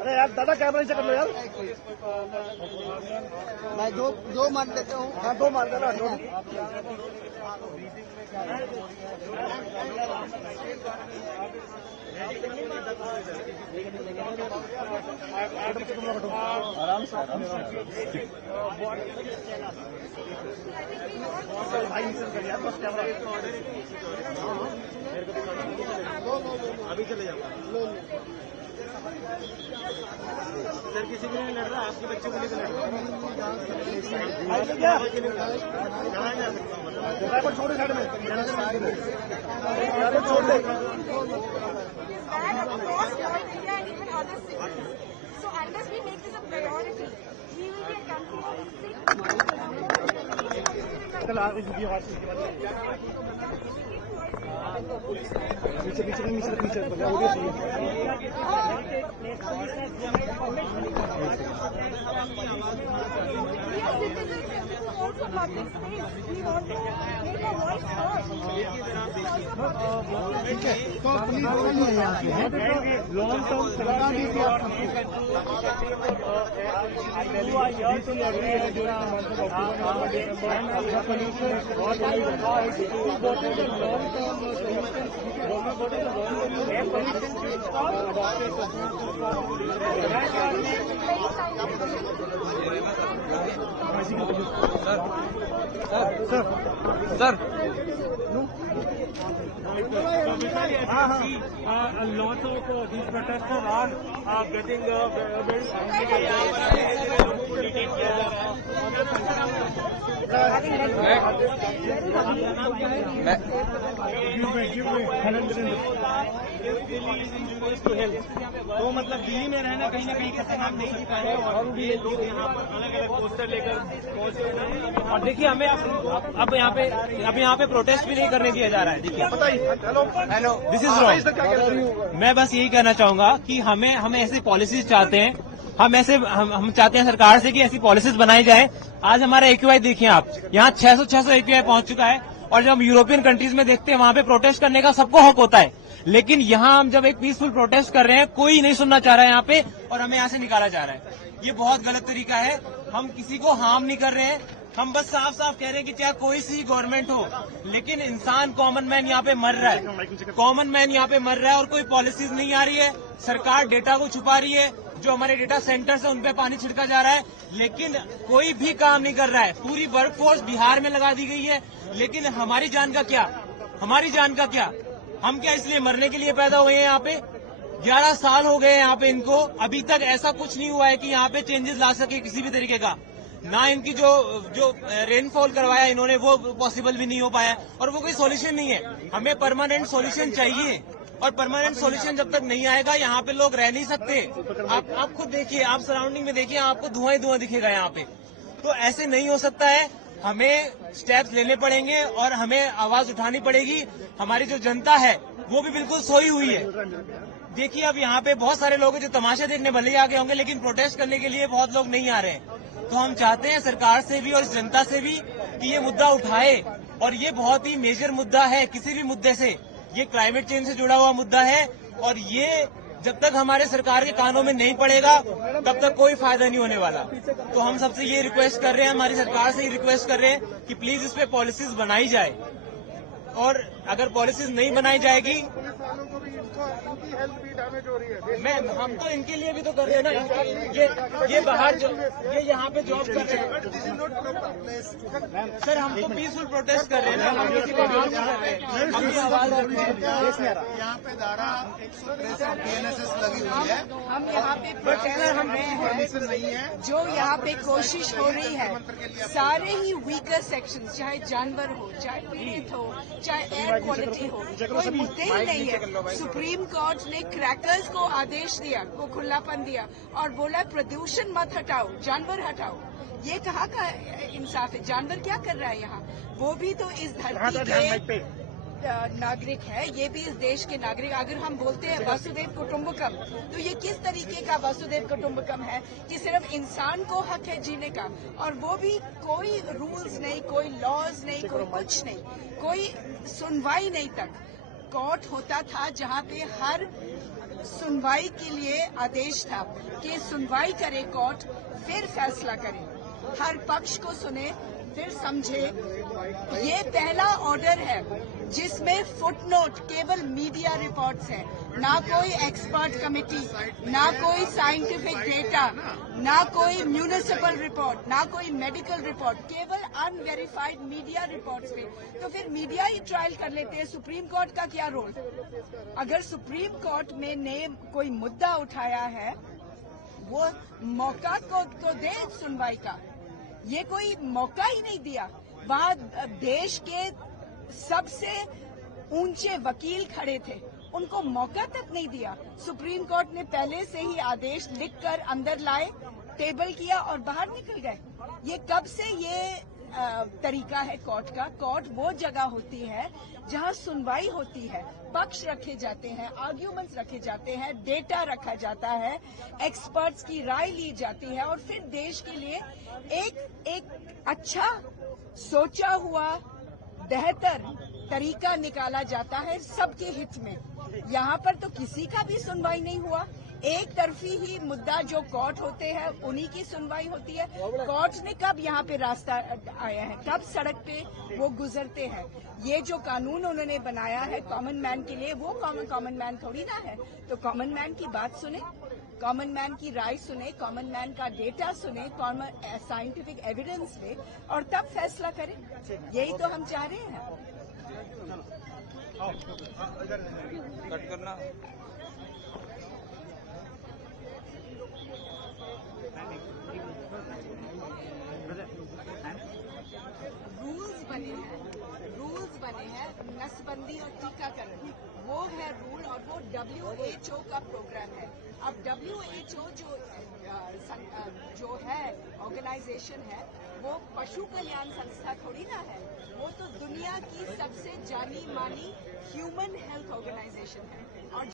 अरे यार दादा कैमरा से कर लो यार। मैं दो मार लेता हूँ। हाँ 2 मार देना। आराम से भाई मिशन कर यार बस कैमरा अभी चले जाओ सर। किसी को नहीं लड़ रहा, आपके बच्चों को लेकर लड़ रहा है। छोड़ दे साइड में, छोड़ दे। So unless we make this a priority, we will be a country long term लगा दीजिए आप sir lots of these protesters are getting तो मतलब दिल्ली में रहना कहीं ना कहीं खतरनाक नहीं दिखा है और भी लोग यहाँ पर अलग अलग पोस्टर लेकर पहुंचे हैं। और देखिए हमें अब यहाँ पे प्रोटेस्ट भी नहीं करने दिया जा रहा है। देखिए हेलो दिस इज रॉन्ग। मैं बस यही कहना चाहूंगा कि हमें ऐसी पॉलिसीज चाहते हैं, हम चाहते हैं सरकार से कि ऐसी पॉलिसीज बनाई जाए। आज हमारा AQI देखिए आप, यहाँ 600 AQI पहुंच चुका है और जब हम यूरोपियन कंट्रीज में देखते हैं वहां पे प्रोटेस्ट करने का सबको हक होता है, लेकिन यहाँ हम जब एक पीसफुल प्रोटेस्ट कर रहे हैं कोई नहीं सुनना चाह रहा है यहाँ पे और हमें यहाँ से निकाला जा रहा है। ये बहुत गलत तरीका है। हम किसी को हार्म नहीं कर रहे हैं, हम बस साफ साफ कह रहे हैं कि चाहे कोई सी गवर्नमेंट हो, लेकिन इंसान कॉमन मैन यहाँ पे मर रहा है, कॉमन मैन यहाँ पे मर रहा है और कोई पॉलिसीज नहीं आ रही है। सरकार डेटा को छुपा रही है, जो हमारे डेटा सेंटर्स है उन पे पानी छिड़का जा रहा है, लेकिन कोई भी काम नहीं कर रहा है। पूरी वर्कफोर्स बिहार में लगा दी गई है, लेकिन हमारी जान का क्या, हमारी जान का क्या? हम क्या इसलिए मरने के लिए पैदा हुए हैं यहाँ पे? 11 साल हो गए यहाँ पे इनको, अभी तक ऐसा कुछ नहीं हुआ है कि यहाँ पे चेंजेस ला सके किसी भी तरीके का। ना इनकी जो रेनफॉल करवाया इन्होंने वो पॉसिबल भी नहीं हो पाया और वो कोई सॉल्यूशन नहीं है। हमें परमानेंट सॉल्यूशन चाहिए और परमानेंट सॉल्यूशन जब तक नहीं आएगा यहाँ पे लोग रह नहीं सकते। आप खुद देखिए, आप सराउंडिंग में देखिए, आपको धुआं ही धुआं दिखेगा यहाँ पे। तो ऐसे नहीं हो सकता है, हमें स्टेप्स लेने पड़ेंगे और हमें आवाज उठानी पड़ेगी। हमारी जो जनता है वो भी बिल्कुल सोई हुई है। देखिए अब यहाँ पे बहुत सारे लोग हैं जो तमाशा देखने भले ही आगे होंगे, लेकिन प्रोटेस्ट करने के लिए बहुत लोग नहीं आ रहे हैं। तो हम चाहते हैं सरकार से भी और जनता से भी कि ये मुद्दा उठाए और ये बहुत ही मेजर मुद्दा है। किसी भी मुद्दे से, ये क्लाइमेट चेंज से जुड़ा हुआ मुद्दा है और ये जब तक हमारे सरकार के कानों में नहीं पड़ेगा तब तक कोई फायदा नहीं होने वाला। तो हम सबसे ये रिक्वेस्ट कर रहे हैं, हमारी सरकार से ये रिक्वेस्ट कर रहे हैं कि प्लीज इस पे पॉलिसीज बनाई जाए और अगर पॉलिसीज नहीं बनाई जाएगी हम तो इनके लिए भी तो कर रहे हैं ना। ये बाहर ये यहाँ पे जॉब कर रहे हैं सर, हम तो पीसफुल प्रोटेस्ट कर रहे हैं ना, हम किसी को हार्म नहीं कर रहे हैं, अपनी आवाज रख रहे हैं। यहाँ पे धारा 163 BNSS लगी हुई है, हम यहाँ पे प्रोटेस्ट कर रहे हैं। नहीं है जो यहाँ पे कोशिश हो रही है, सारे ही वीकर सेक्शंस, चाहे जानवर हो, चाहे पीड़ित हो, चाहे एयर क्वालिटी हो, कोई मुद्दे ही नहीं है। सुप्रीम कोर्ट ने क्रैकर्स को आदेश दिया, को खुलापन दिया और बोला प्रदूषण मत हटाओ, जानवर हटाओ। ये कहाँ का इंसाफ है? जानवर क्या कर रहा है यहाँ? वो भी तो इस धरती के नागरिक है, ये भी इस देश के नागरिक। अगर हम बोलते हैं वसुदेव कुटुंबकम, तो ये किस तरीके का वसुदेव कुटुंबकम है कि सिर्फ इंसान को हक है जीने का और वो भी कोई रूल्स नहीं, कोई लॉज नहीं, कोई कुछ नहीं, कोई सुनवाई नहीं तक। कोर्ट होता था जहाँ पे हर सुनवाई के लिए आदेश था कि सुनवाई करे कोर्ट, फिर फैसला करे, हर पक्ष को सुने, फिर समझे। ये पहला ऑर्डर है जिसमें फुटनोट केवल मीडिया रिपोर्ट्स हैं, ना कोई एक्सपर्ट कमेटी, ना कोई साइंटिफिक डेटा, ना कोई म्यूनिसिपल रिपोर्ट, ना कोई मेडिकल रिपोर्ट, केवल अनवेरिफाइड मीडिया रिपोर्ट्स पे। तो फिर मीडिया ही ट्रायल कर लेते हैं, सुप्रीम कोर्ट का क्या रोल? अगर सुप्रीम कोर्ट में ने कोई मुद्दा उठाया है, वो मौका को दे सुनवाई का। ये कोई मौका ही नहीं दिया। वहां देश के सबसे ऊंचे वकील खड़े थे, उनको मौका तक नहीं दिया। सुप्रीम कोर्ट ने पहले से ही आदेश लिखकर अंदर लाए, टेबल किया और बाहर निकल गए। ये कब से ये तरीका है कोर्ट का? कोर्ट वो जगह होती है जहां सुनवाई होती है, पक्ष रखे जाते हैं, आर्ग्यूमेंट्स रखे जाते हैं, डेटा रखा जाता है, एक्सपर्ट्स की राय ली जाती है और फिर देश के लिए एक अच्छा सोचा हुआ बेहतर तरीका निकाला जाता है सबके हित में। यहाँ पर तो किसी का भी सुनवाई नहीं हुआ। एक तरफी ही मुद्दा जो कोर्ट होते हैं उन्हीं की सुनवाई होती है। कोर्ट ने कब यहाँ पे रास्ता आया है, कब सड़क पे वो गुजरते हैं? ये जो कानून उन्होंने बनाया है कॉमन मैन के लिए, वो कॉमन मैन थोड़ी ना है। तो कॉमन मैन की बात सुने, कॉमन मैन की राय सुने, कॉमन मैन का डेटा सुने, कॉमन साइंटिफिक एविडेंस ले और तब फैसला करें। यही तो हम चाह रहे हैं। कट करना। रूल्स बने हैं नसबंदी और टीकाकरण, वो है रूल और वो WHO का प्रोग्राम है। अब WHO जो है ऑर्गेनाइजेशन है, वो पशु कल्याण संस्था थोड़ी ना है, वो तो दुनिया की सबसे जानी मानी ह्यूमन हेल्थ ऑर्गेनाइजेशन है। और